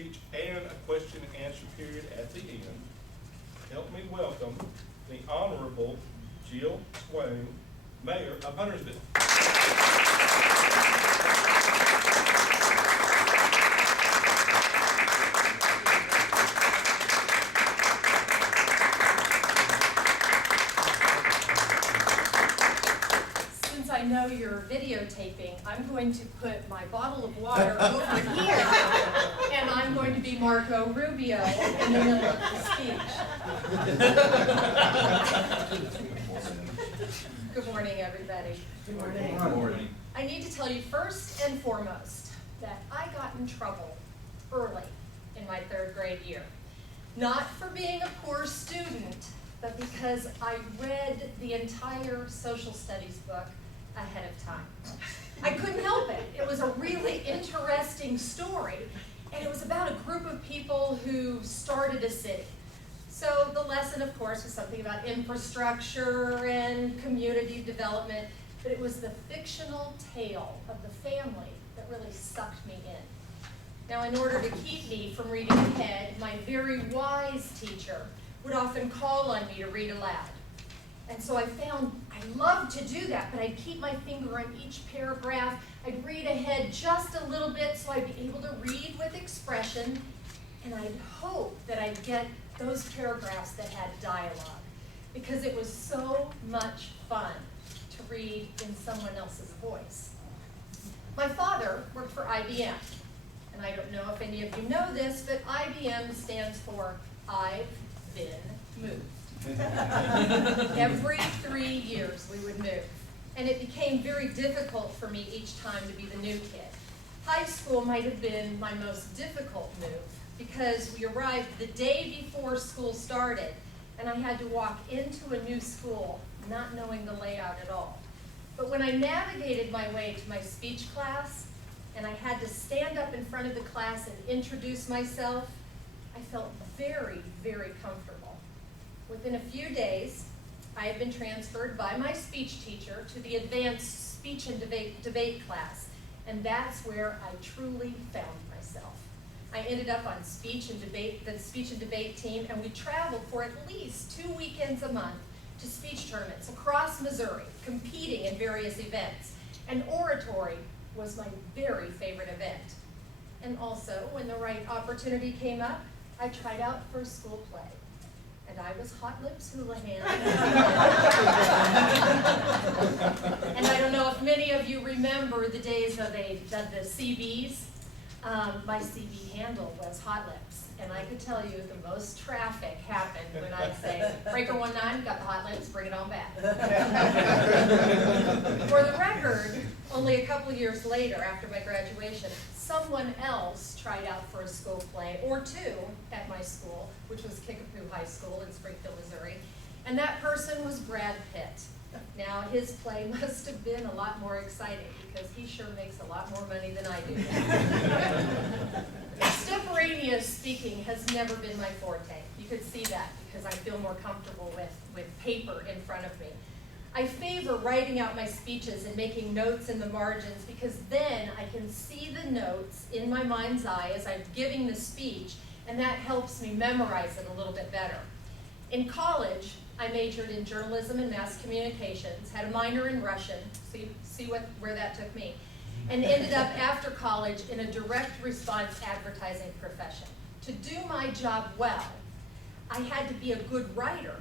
speech and a question and answer period at the end. Help me welcome the Honorable Jill Swain, Mayor of Huntersville. I know you're videotaping, I'm going to put my bottle of water over here, and I'm going to be Marco Rubio in the middle of the speech. Good morning, everybody. Good morning. Good morning. I need to tell you first and foremost that I got in trouble early in my 3rd grade year. Not for being a poor student, but because I read the entire social studies book ahead of time. I couldn't help it. It was a really interesting story, and it was about a group of people who started a city. So the lesson, of course, was something about infrastructure and community development, but it was the fictional tale of the family that really sucked me in. Now, in order to keep me from reading ahead, my very wise teacher would often call on me to read aloud. And so I found I loved to do that, but I'd keep my finger on each paragraph. I'd read ahead just a little bit so I'd be able to read with expression, and I'd hope that I'd get those paragraphs that had dialogue, because it was so much fun to read in someone else's voice. My father worked for IBM, and I don't know if any of you know this, but IBM stands for I've Been Moved. Every 3 years we would move, and it became very difficult for me each time to be the new kid. High school might have been my most difficult move because we arrived the day before school started, and I had to walk into a new school not knowing the layout at all. But when I navigated my way to my speech class and I had to stand up in front of the class and introduce myself, I felt very, very comfortable. Within a few days, I had been transferred by my speech teacher to the advanced speech and debate class, and that's where I truly found myself. I ended up on the speech and debate team, and we traveled for at least 2 weekends a month to speech tournaments across Missouri, competing in various events. And oratory was my very favorite event. And also, when the right opportunity came up, I tried out for a school play. And I was Hot Lips Houlihan. And I don't know if many of you remember the days of the CBs. My CB handle was Hot Lips. And I could tell you the most traffic happened when I'd say, breaker 19, got the Hot Lips, bring it on back. For the record, only a couple years later, after my graduation, someone else tried out for a school play, or 2, at my school, which was Kickapoo High School in Springfield, Missouri. And that person was Brad Pitt. Now, his play must have been a lot more exciting because he sure makes a lot more money than I do. Extemporaneous speaking has never been my forte. You could see that because I feel more comfortable with paper in front of me. I favor writing out my speeches and making notes in the margins because then I can see the notes in my mind's eye as I'm giving the speech, and that helps me memorize it a little bit better. In college, I majored in journalism and mass communications, had a minor in Russian, see where that took me, and ended up after college in a direct response advertising profession. To do my job well, I had to be a good writer,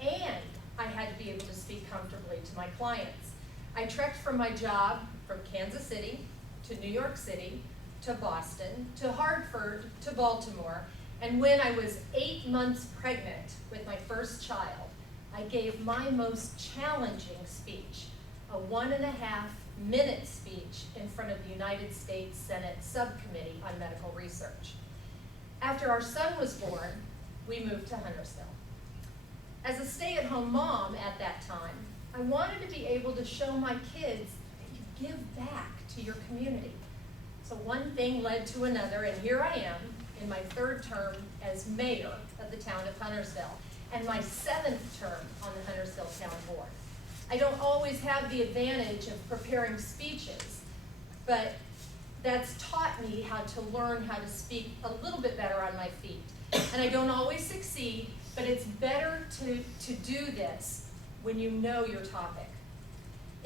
and I had to be able to speak comfortably to my clients. I trekked from my job from Kansas City to New York City to Boston to Hartford to Baltimore, and when I was 8 months pregnant with my first child, I gave my most challenging speech, a 1.5-minute speech in front of the United States Senate Subcommittee on Medical Research. After our son was born, we moved to Huntersville. As a stay-at-home mom at that time, I wanted to be able to show my kids that you give back to your community. So one thing led to another, and here I am in my 3rd term as mayor of the town of Huntersville, and my 7th term on the Huntersville Town Board. I don't always have the advantage of preparing speeches, but that's taught me how to learn how to speak a little bit better on my feet. And I don't always succeed, but it's better to do this when you know your topic.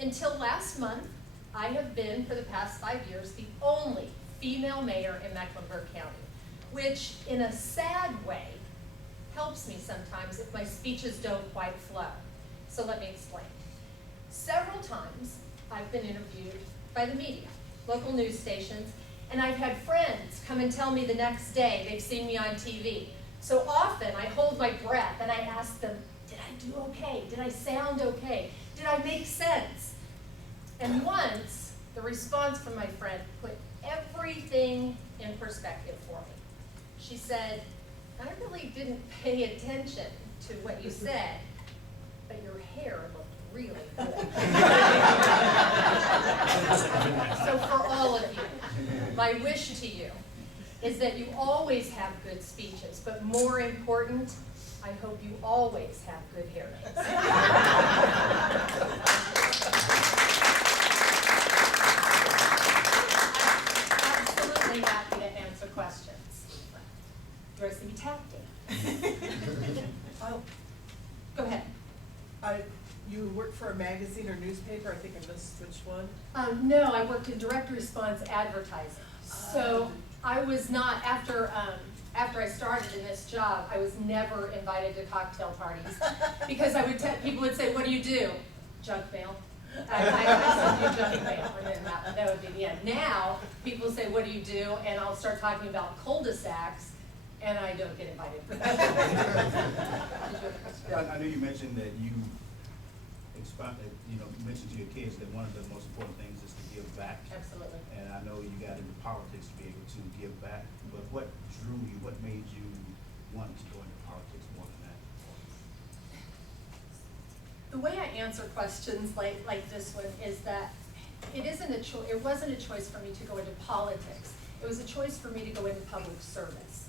Until last month, I have been, for the past 5 years, the only female mayor in Mecklenburg County, which in a sad way helps me sometimes if my speeches don't quite flow. So let me explain. Several times I've been interviewed by the media, local news stations, and I've had friends come and tell me the next day they've seen me on TV. So often I hold my breath and I ask them, did I do okay? Did I sound okay? Did I make sense? And once, the response from my friend put everything in perspective for me. She said, I really didn't pay attention to what you said, but your hair looked really good. So for all of you, my wish to you is that you always have good speeches, but more important, I hope you always have good hair days. Absolutely happy to answer questions. Do I seem tactic? Oh, Go ahead. you work for a magazine or newspaper, I think I missed which one? No, I worked in direct response advertising. So I was not, after I started in this job, I was never invited to cocktail parties. Because people would say, what do you do? Junk mail. I said, do junk mail, and then that would be the end. Now, people say, what do you do? And I'll start talking about cul-de-sacs, and I don't get invited for that. Yeah, I know you mentioned that you mentioned to your kids that one of the most important things is to give back. Absolutely. And I know you got into politics to be able to give back, but what drew you, what made you want to go into politics more than that? The way I answer questions like this one is that it wasn't a choice for me to go into politics. It was a choice for me to go into public service.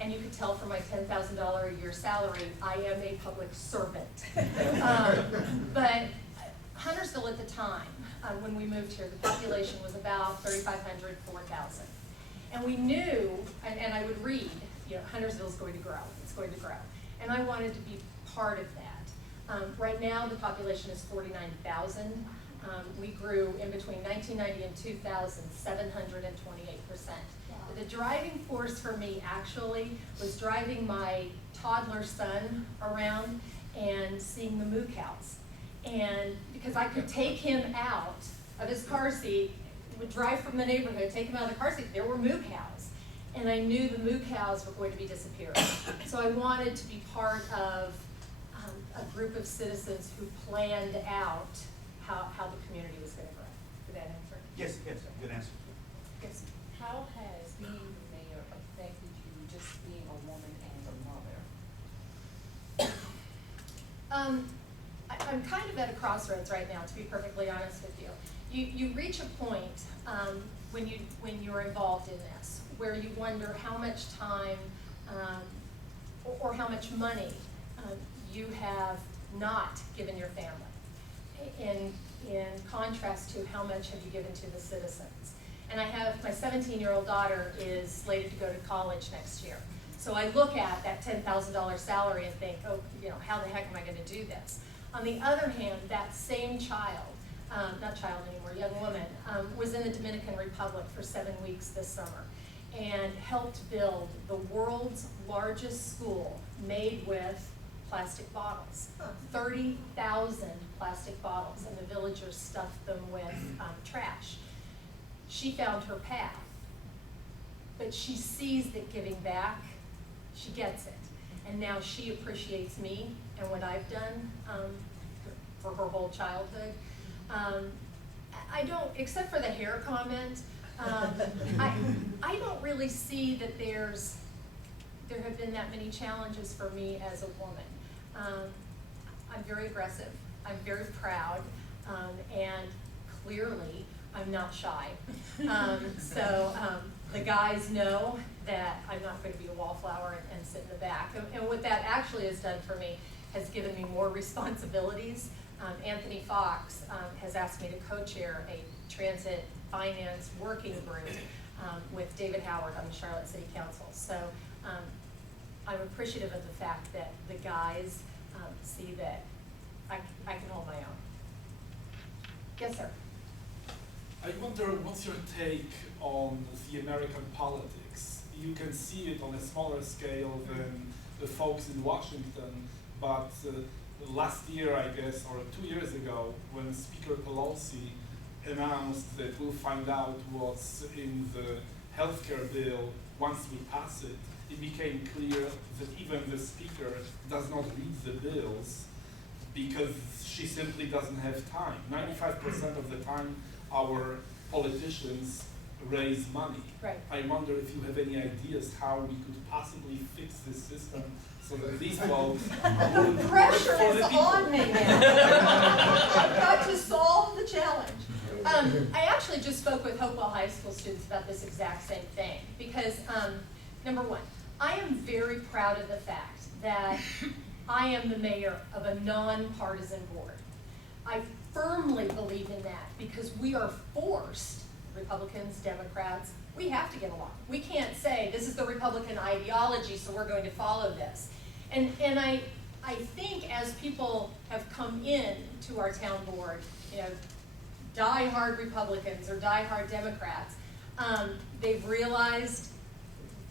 And you could tell from my $10,000 a year salary, I am a public servant. But Huntersville at the time, when we moved here, the population was about 3,500, 4,000. And we knew, and I would read, Huntersville's going to grow, it's going to grow. And I wanted to be part of that. Right now, the population is 49,000. We grew in between 1990 and 2000, 728%. The driving force for me actually was driving my toddler son around and seeing the moo cows. And because I could take him out of his car seat, would drive from the neighborhood, take him out of the car seat, there were moo cows. And I knew the moo cows were going to be disappearing. So I wanted to be part of a group of citizens who planned out how the community was going to grow. Did that answer? Yes, good answer. Yes. How has being the mayor affected you, just being a woman and a mother? I'm kind of at a crossroads right now, to be perfectly honest with you. You reach a point when you're involved in this, where you wonder how much time or how much money you have not given your family, in contrast to how much have you given to the citizens. And I have, my 17-year-old daughter is slated to go to college next year. So I look at that $10,000 salary and think, oh, how the heck am I going to do this? On the other hand, that same child, not child anymore, young woman, was in the Dominican Republic for 7 weeks this summer and helped build the world's largest school made with plastic bottles. 30,000 plastic bottles, and the villagers stuffed them with trash. She found her path, but she sees that giving back, she gets it. And now she appreciates me and what I've done for her whole childhood. I don't, except for the hair comment, I don't really see that there have been that many challenges for me as a woman. I'm very aggressive, I'm very proud, and clearly I'm not shy. The guys know that I'm not going to be a wallflower and sit in the back. And what that actually has done for me has given me more responsibilities. Anthony Fox has asked me to co-chair a Transit Finance Working Group with David Howard on the Charlotte City Council. So I'm appreciative of the fact that the guys see that I can hold my own. Yes, sir. I wonder, what's your take on the American politics? You can see it on a smaller scale than the folks in Washington, but last year, I guess, or 2 years ago, when Speaker Pelosi announced that we'll find out what's in the healthcare bill once we pass it, it became clear that even the Speaker does not read the bills because she simply doesn't have time. 95% of the time, our politicians raise money. Right. I wonder if you have any ideas how we could possibly fix this system so that these folks The pressure for is the people. on me now. I've got to solve the challenge. I actually just spoke with Hopewell High School students about this exact same thing because, number one, I am very proud of the fact that I am the mayor of a nonpartisan board. I firmly believe in that because we are forced, Republicans, Democrats, we have to get along. We can't say this is the Republican ideology, so we're going to follow this. And I think as people have come in to our town board, die-hard Republicans or die-hard Democrats, they've realized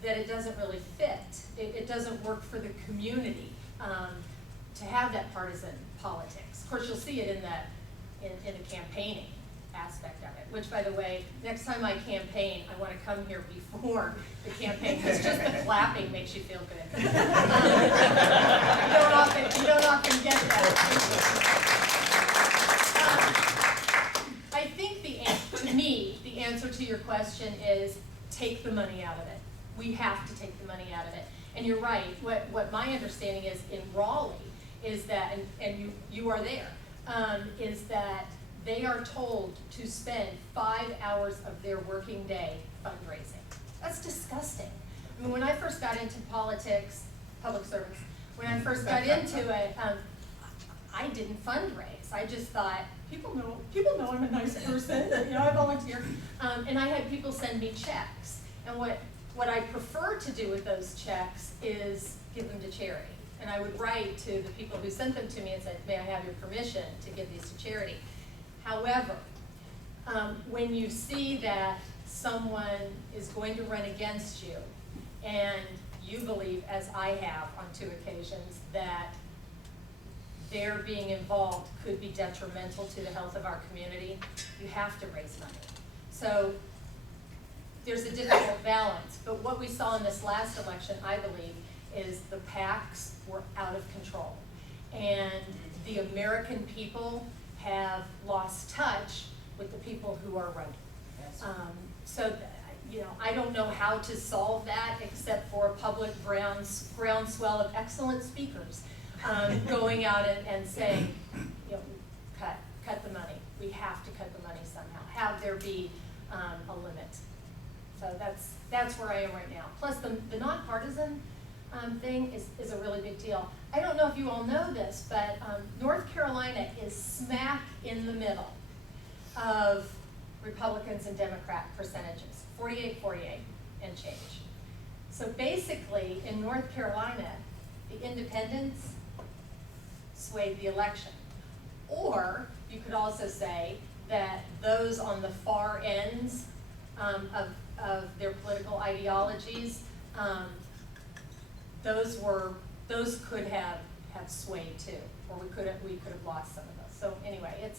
that it doesn't really fit. It doesn't work for the community to have that partisan politics. Of course, you'll see it in the campaigning aspect of it, which, by the way, next time I campaign, I want to come here before the campaign, because just the clapping makes you feel good. You don't often get that. I think to me, the answer to your question is take the money out of it. We have to take the money out of it. And you're right, what my understanding is in Raleigh is that, and you are there, is that they are told to spend 5 hours of their working day fundraising. That's disgusting. I mean, when I first got into politics, public service, when I first got into it, I didn't fundraise. I just thought, people know I'm a nice person, I volunteer. And I had people send me checks. And what I prefer to do with those checks is give them to charity. And I would write to the people who sent them to me and said, may I have your permission to give these to charity? However, when you see that someone is going to run against you and you believe, as I have on 2 occasions, that their being involved could be detrimental to the health of our community, you have to raise money. So there's a difficult balance, but what we saw in this last election, I believe, is the PACs were out of control. And the American people have lost touch with the people who are running. So, I don't know how to solve that except for a public groundswell of excellent speakers going out and saying, cut the money. We have to cut the money somehow. Have there be a limit. So that's where I am right now. Plus, the nonpartisan thing is a really big deal. I don't know if you all know this, but North Carolina is smack in the middle of Republicans and Democrat percentages, 48-48 and change. So basically, in North Carolina, the independents swayed the election. Or you could also say that those on the far ends of their political ideologies, those could have swayed too, or we could have lost some of those. So anyway,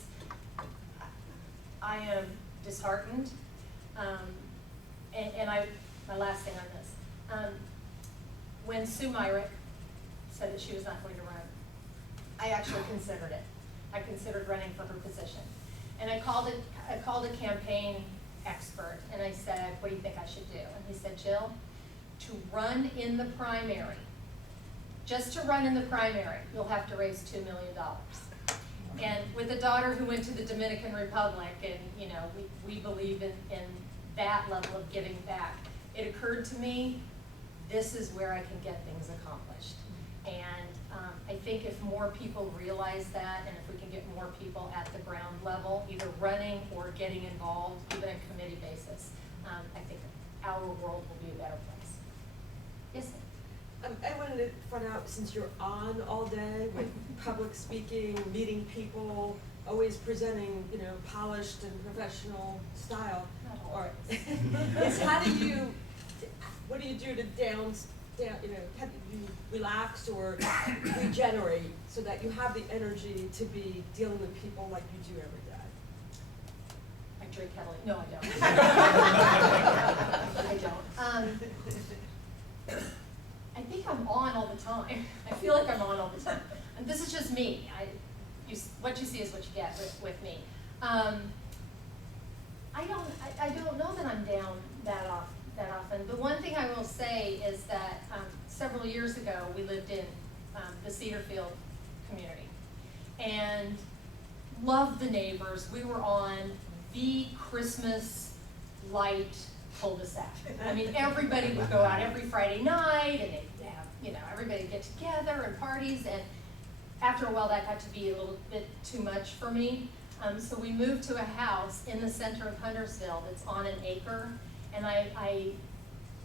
I am disheartened, and my last thing on this, when Sue Myrick said that she was not going to run, I actually considered it. I considered running for her position, and I called a campaign expert, and I said, what do you think I should do? And he said, Jill, to run in the primary, just to run in the primary, you'll have to raise $2 million. And with a daughter who went to the Dominican Republic, and we believe in that level of giving back, it occurred to me, this is where I can get things accomplished. And I think if more people realize that, and if we can get more people at the ground level, either running or getting involved, even on a committee basis, I think our world will be a better place. Yes, ma'am? I wanted to find out, since you're on all day with public speaking, meeting people, always presenting, you know, polished and professional style, Not or always. how do you, what do you do to down, you know, how do you relax or regenerate so that you have the energy to be dealing with people like you do every day? I drink heavily. No, I don't. I don't. I think I'm on all the time. I feel like I'm on all the time. And this is just me. What you see is what you get with me. I don't know that I'm down that often. The one thing I will say is that several years ago, we lived in the Cedarfield community and loved the neighbors. We were on the Christmas light cul-de-sac. I mean, everybody would go out every Friday night and they'd have, you know, everybody get together and parties, and after a while that got to be a little bit too much for me. So we moved to a house in the center of Huntersville that's on an acre, and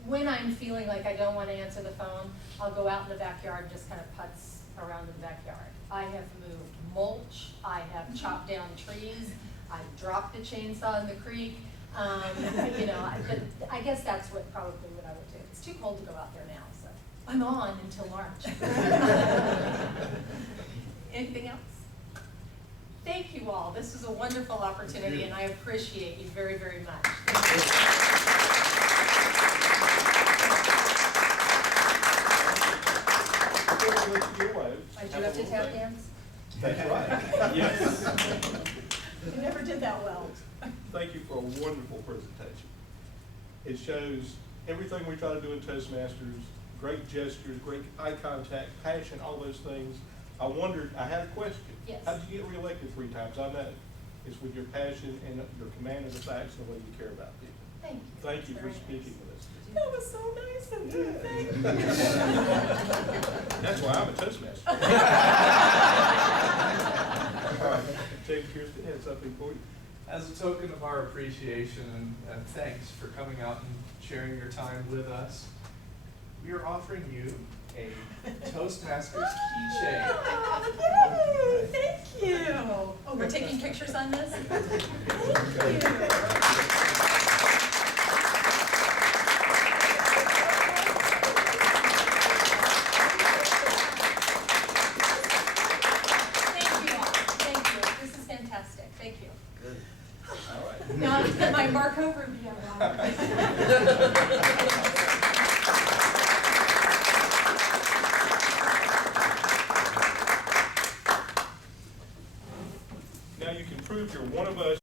when I'm feeling like I don't want to answer the phone, I'll go out in the backyard and just kind of putz around in the backyard. I have moved mulch, I have chopped down trees, I've dropped the chainsaw in the creek. You know, I guess that's probably what I would do. It's too cold to go out there now, so I'm on until March. Anything else? Thank you all. This was a wonderful opportunity, and I appreciate you very, very much. Before we let you get away, I do have to a tap little dance? thing. That's right. Yes. You never did that well. Thank you for a wonderful presentation. It shows everything we try to do in Toastmasters, great gestures, great eye contact, passion, all those things. I had a question. Yes. How did you get reelected 3 times? I know. It's with your passion and your command of the facts and the way you care about people. Thank you. Thank you That's for very speaking nice. with us. That was so nice of you, thank you. That's why I'm a Toastmaster. All right, Jake Kirsten has something for you. As a token of our appreciation and thanks for coming out and sharing your time with us, we are offering you a Toastmasters keychain. Oh, yay, thank you. Oh, we're taking pictures on this? Thank you. Now, my Marco Rubio. Now you can prove you're one of us.